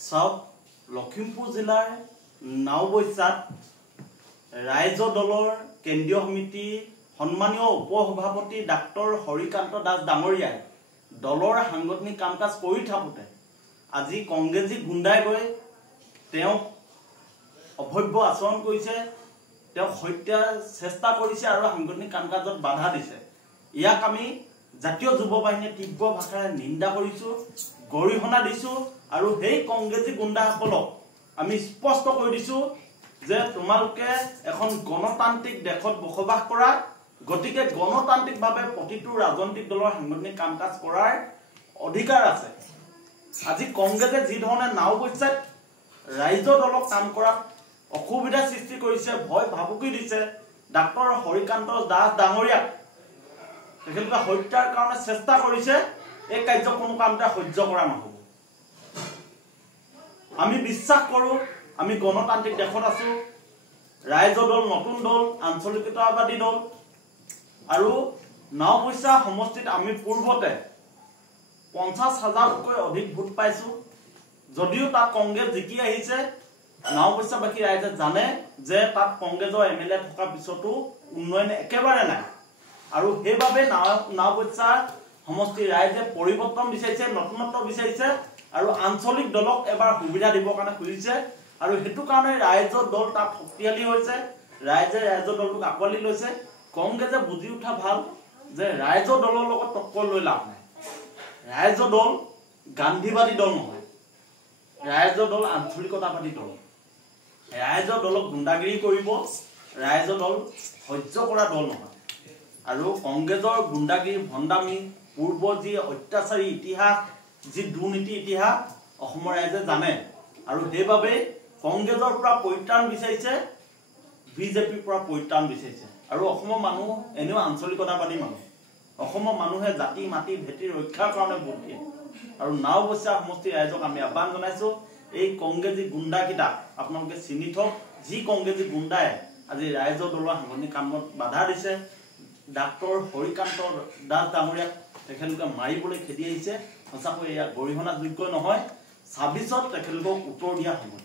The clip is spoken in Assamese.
চাওক লখিমপুৰ জিলাৰ নাওবৈচাত ৰাইজ দলৰ কেন্দ্ৰীয় সমিতি সন্মানীয় উপসভাপতি ডাক্তৰ হৰিকান্ত দাস ডাঙৰীয়াই দলৰ সাংগঠনিক কাম কাজ কৰি থাকোঁতে আজি কংগ্ৰেছী গুণ্ডাই গৈ তেওঁক অভব্য আচৰণ কৰিছে, তেওঁক হত্যাৰ চেষ্টা কৰিছে আৰু সাংগঠনিক কাম কাজত বাধা দিছে। ইয়াক আমি জাতীয় যুৱ বাহিনীয়ে তীব্ৰ ভাষাৰে নিন্দা কৰিছোঁ, গৰিহণা দিছোঁ আৰু সেই কংগ্ৰেছী গুণ্ডাসকলক আমি স্পষ্ট কৰি দিছোঁ যে তোমালোকে এখন গণতান্ত্ৰিক দেশত বসবাস কৰা, গতিকে গণতান্ত্ৰিকভাৱে প্ৰতিটো ৰাজনৈতিক দলৰ সাংগঠনিক কাম কাজ কৰাৰ অধিকাৰ আছে। আজি কংগ্ৰেছে যি ধৰণে নাওবৈচাত ৰাইজৰ দলক কাম কৰাত অসুবিধা সৃষ্টি কৰিছে, ভয় ভাবুকি দিছে, ডাক্তৰ হৰিকান্ত দাস ডাঙৰীয়াক তেখেতলোকে হত্যাৰ কাৰণে চেষ্টা কৰিছে, এই কাৰ্য কোনো কামতে সহ্য কৰা নহ'ব। আমি বিশ্বাস কৰোঁ আমি গণতান্ত্ৰিক দেশত আছোঁ, ৰাইজৰ দল, নতুন দল, আঞ্চলিকতাবাদী দল আৰু নাওবৈচা সমষ্টিত আমি পূৰ্বতে 50,000তকৈ অধিক ভোট পাইছোঁ। যদিও তাত কংগ্ৰেছ জিকি আহিছে, নাওবৈচাবাসী ৰাইজে জানে যে তাত কংগ্ৰেছৰ MLA থকাৰ পিছতো উন্নয়ন একেবাৰে নাই আৰু সেইবাবে নাওবৈচা সমষ্টিৰ ৰাইজে পৰিৱৰ্তন বিচাৰিছে, নতুনত্ব বিচাৰিছে আৰু আঞ্চলিক দলক এবাৰ সুবিধা দিবৰ কাৰণে খুজিছে আৰু সেইটো কাৰণে ৰাইজৰ দল তাত শক্তিশালী হৈছে, ৰাইজে ৰাইজৰ দলটোক আঁকোৱালি লৈছে। কংগ্ৰেছে বুজি উঠা ভাল যে ৰাইজৰ দলৰ লগত টক্কৰ লৈ লাভ নাই। ৰাইজৰ দল গান্ধীবাদী দল নহয়, ৰাইজৰ দল আঞ্চলিকতাবাদী দল। ৰাইজৰ দলক গুণ্ডাগিৰি কৰিব, ৰাইজৰ দল সহ্য কৰা দল নহয়। আৰু কংগ্ৰেছৰ গুণ্ডাগিৰি ভণ্ডামি, পূৰ্বৰ যি অত্যাচাৰী ইতিহাস, যি দুৰ্নীতি ইতিহাস অসমৰ ৰাইজে জানে আৰু সেইবাবে কংগ্ৰেছৰ পৰা পৰিত্ৰাণ বিচাৰিছে, বিজেপিৰ পৰা পৰিত্ৰাণ বিচাৰিছে। আৰু অসমৰ মানুহ এনেও আঞ্চলিকতাবাদী মানুহ, অসমৰ মানুহে জাতি মাটি ভেটি ৰক্ষাৰ কাৰণে ভোট দিয়ে আৰু নাওবৈচা সমষ্টিৰ ৰাইজক আমি আহ্বান জনাইছোঁ, এই কংগ্ৰেছী গুণ্ডাকেইটাক আপোনালোকে চিনি থওক। যি কংগ্ৰেছী গুণ্ডাই আজি ৰাইজৰ দলৰ সাংগঠনিক কামত বাধা দিছে, ডাক্তৰ হৰিকান্ত দাস ডাঙৰীয়াক তেখেতলোকে মাৰিবলৈ খেদি আহিছে, সঁচাকৈ এয়া গৰিহণাযোগ্য নহয়। 26ত তেখেতলোকক উত্তৰ দিয়া সময়।